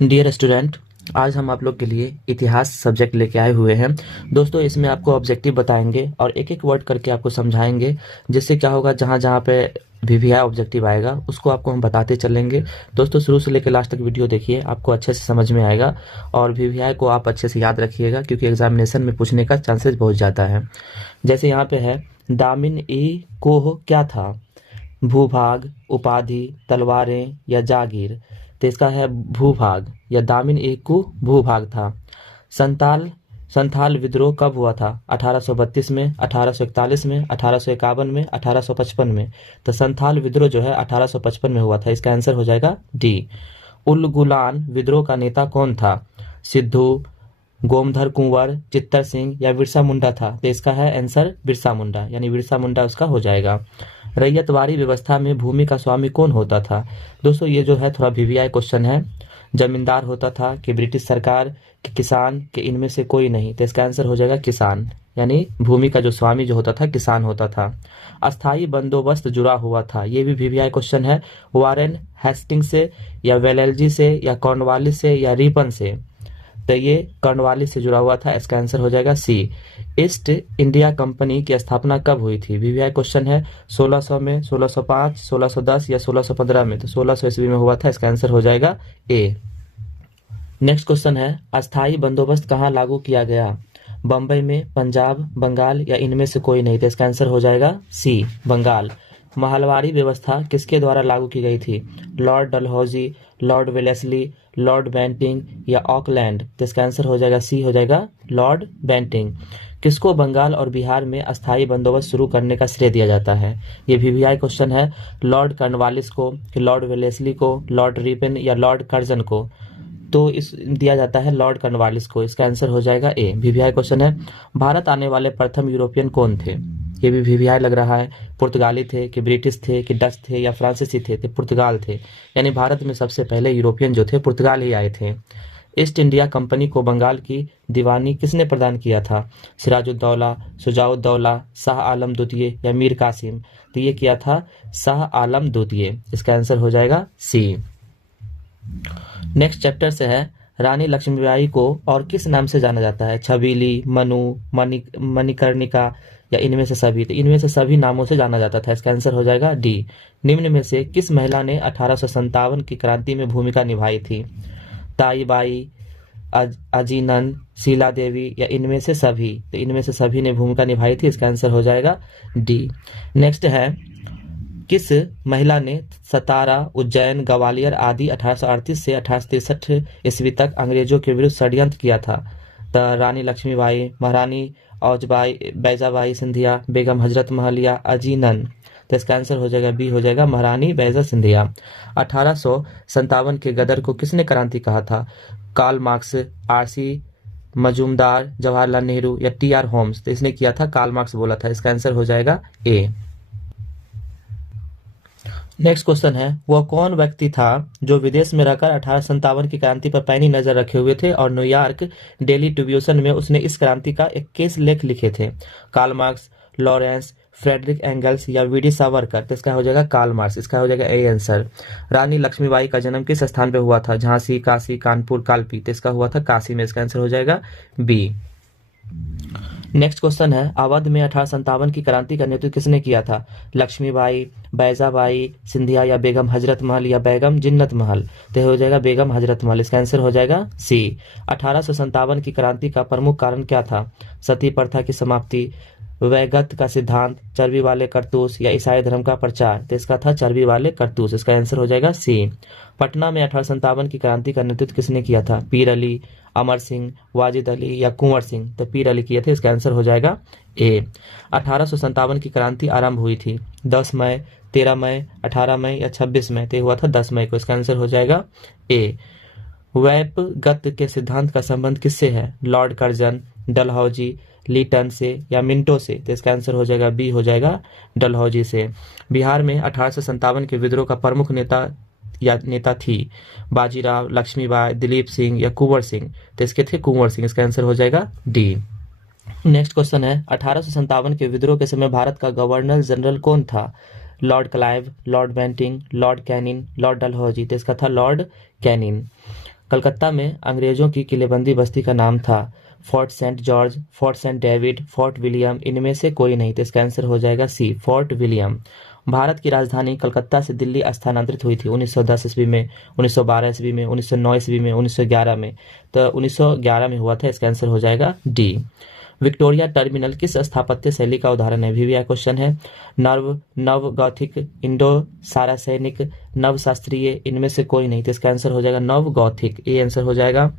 Dear student, आज हम आप लोग के लिए इतिहास सब्जेक्ट लेके आए हुए हैं। दोस्तों, इसमें आपको ऑब्जेक्टिव बताएंगे और एक एक वर्ड करके आपको समझाएंगे, जिससे क्या होगा, जहाँ जहाँ पे वीवीआई ऑब्जेक्टिव आएगा उसको आपको हम बताते चलेंगे। दोस्तों, शुरू से लेकर लास्ट तक वीडियो देखिए, आपको अच्छे से समझ में आएगा और वीवीआई को आप अच्छे से याद रखिएगा, क्योंकि एग्जामिनेशन में पूछने का चांसेस बहुत ज़्यादा है। जैसे यहाँ पे है, दामिन ई कोह क्या था? भूभाग, उपाधि, तलवारें या जागीर? तो इसका है भूभाग, या दामिन एक भूभाग था। संताल संथाल विद्रोह कब हुआ था? 1832 में, 1841 में, 1851 में, 1855 में। तो संथाल विद्रोह जो है 1855 में हुआ था। इसका आंसर हो जाएगा डी। उलगुलान विद्रोह का नेता कौन था? सिद्धू, गोमधर कुंवर, चित्तर सिंह या बिरसा मुंडा था? तो इसका है आंसर बिरसा मुंडा, यानी बिरसा मुंडा उसका हो जाएगा। रैयतवाड़ी व्यवस्था में भूमि का स्वामी कौन होता था? दोस्तों, ये जो है थोड़ा वीवीआई क्वेश्चन है। जमींदार होता था कि ब्रिटिश सरकार कि किसान के इनमें से कोई नहीं? तो इसका आंसर हो जाएगा किसान, यानी भूमि का जो स्वामी जो होता था किसान होता था। अस्थाई बंदोबस्त जुड़ा हुआ था, ये भी वीवीआई क्वेश्चन है। वारेन हेस्टिंग से या वेलेल्जी से या कॉर्नवालिस से या रिपन से? तो ये कॉर्नवालिस से जुड़ा हुआ था। इसका आंसर हो जाएगा सी। ईस्ट इंडिया कंपनी की स्थापना कब हुई थी? वीवीआई क्वेश्चन है। 1600 में, 1605, 1610 या 1615 में? तो 1600 ईस्वी में हुआ था। इसका आंसर हो जाएगा ए। नेक्स्ट क्वेश्चन है, अस्थाई बंदोबस्त कहाँ लागू किया गया? बम्बई में, पंजाब, बंगाल या इनमें से कोई नहीं? तो इसका आंसर हो जाएगा सी, बंगाल। महलवारी व्यवस्था किसके द्वारा लागू की गई थी? Lord Dalhousie, Lord Wellesley, Lord Bentinck या ऑकलैंड? तो इसका आंसर हो जाएगा सी, हो जाएगा लॉर्ड बेंटिंग। किसको बंगाल और बिहार में अस्थाई बंदोबस्त शुरू करने का श्रेय दिया जाता है? ये वीवीआई क्वेश्चन है। लॉर्ड कॉर्नवालिस को, कि लॉर्ड वेलेस्ली को, लॉर्ड रिपन या लॉर्ड कर्जन को? तो इस दिया जाता है लॉर्ड कॉर्नवालिस को। इसका आंसर हो जाएगा ए। वीवीआई क्वेश्चन है। भारत आने वाले प्रथम यूरोपियन कौन थे? ये भी वीवीआई लग रहा है। पुर्तगाली थे कि ब्रिटिश थे कि डच थे या फ्रांसीसी थे? तो पुर्तगाल थे, यानी भारत में सबसे पहले यूरोपियन जो थे पुर्तगाल ही आए थे। ईस्ट इंडिया कंपनी को बंगाल की दीवानी किसने प्रदान किया था? सिराजुद्दौला, शुजाउद्दौला, शाह आलम द्वितीय या मीर कासिम? तो ये किया था शाह आलम द्वितीय। इसका आंसर हो जाएगा सी। नेक्स्ट चैप्टर से है, रानी लक्ष्मीबाई को और किस नाम से जाना जाता है? छबीली, मनु, मणिकर्णिका या इनमें से सभी? तो इनमें से सभी नामों से जाना जाता था। इसका आंसर हो जाएगा डी। निम्न में से किस महिला ने 1857 की क्रांति में भूमिका निभाई थी? ताईबाई, अजीनन, शीला देवी या इनमें से सभी? तो इनमें से सभी ने भूमिका निभाई थी। इसका आंसर हो जाएगा डी। नेक्स्ट है, किस महिला ने सतारा, उज्जैन, ग्वालियर आदि 1838 से 1863 ईस्वी तक अंग्रेजों के विरुद्ध षड्यंत्र किया था? तो रानी लक्ष्मीबाई, महारानी औजबाई, बैजाबाई सिंधिया, बेगम हजरत महल या अजीनन? तो इसका आंसर हो जाएगा बी, हो जाएगा महारानी बैजा सिंधिया। 1857 के गदर को किसने क्रांति कहा था? Karl Marx, R C Majumdar, Jawaharlal Nehru या टी आर होम्स? तो इसने किया था, कार्ल मार्क्स बोला था। इसका आंसर हो जाएगा ए। नेक्स्ट क्वेश्चन है, वह कौन व्यक्ति था जो विदेश में रहकर 1857 की क्रांति पर पैनी नजर रखे हुए थे और न्यूयॉर्क डेली ट्रिब्यून में उसने इस क्रांति का एक केस लेख लिखे थे? Karl Marx, Lawrence, Frederick Engels या वीडी सावरकर? तो इसका हो जाएगा कार्ल मार्क्स। इसका हो जाएगा ए आंसर। रानी लक्ष्मीबाई का जन्म किस स्थान पे हुआ था? झांसी, काशी, कानपुर, कालपी? तो इसका हुआ था काशी में। इसका आंसर हो जाएगा बी। नेक्स्ट क्वेश्चन है, अवध में 1857 की क्रांति का नेतृत्व किसने किया था? लक्ष्मीबाई, बैजाबाई सिंधिया या बेगम हजरत महल या बेगम जिन्नत महल? तो हो जाएगा बेगम हजरत महल। इसका आंसर हो जाएगा सी। 1857 की क्रांति का प्रमुख कारण क्या था? सती प्रथा की समाप्ति, वैगत का सिद्धांत, चर्बी वाले करतूस या ईसाई धर्म का प्रचार? तो इसका था चर्बी वाले करतूस। इसका आंसर हो जाएगा सी। पटना में 1857 की क्रांति का नेतृत्व किसने किया था? पीर अली, अमर सिंह, वाजिद अली या कुंवर सिंह? तो पीर अली किए थे। इसका आंसर हो जाएगा ए। 1857 की क्रांति आरंभ हुई थी 10 मई, 13 मई, 18 मई या 26 मई? तो हुआ था 10 मई को। इसका आंसर हो जाएगा ए। वैपगत के सिद्धांत का संबंध किससे है? लॉर्ड कर्जन, डलहौजी, लीटन से या मिंटो से? तो इसका आंसर हो जाएगा बी, हो जाएगा डलहौजी से। बिहार में 1857 के विद्रोह का प्रमुख नेता थी? बाजीराव, लक्ष्मीबाई, दिलीप सिंह या कुंवर सिंह? तो इसके थे कुंवर सिंह। इसका आंसर हो जाएगा डी। नेक्स्ट क्वेश्चन है, 1857 के विद्रोह के समय भारत का गवर्नर जनरल कौन था? Lord Clive, Lord Bentinck, Lord Canning, Lord Dalhousie? तो इसका था लॉर्ड कैनिन। कलकत्ता में अंग्रेजों की किलेबंदी बस्ती का नाम था Fort Saint George, Fort Saint David, Fort William, इनमें से कोई नहीं, तो इसका आंसर हो जाएगा सी, फोर्ट विलियम। भारत की राजधानी कलकत्ता से दिल्ली स्थानांतरित हुई थी 1910 ईस्वी में, 1912 ईस्वी में, 1909 ईस्वी में, 1911 में, तो 1911 में हुआ था, इसका आंसर हो जाएगा डी। विक्टोरिया टर्मिनल किस स्थापत्य शैली का उदाहरण है? भी क्वेश्चन है। नव गॉथिक, इंडो सारासैनिक, नव शास्त्रीय, इनमें से कोई नहीं, तो इसका आंसर हो जाएगा नव गॉथिक, ये आंसर हो जाएगा।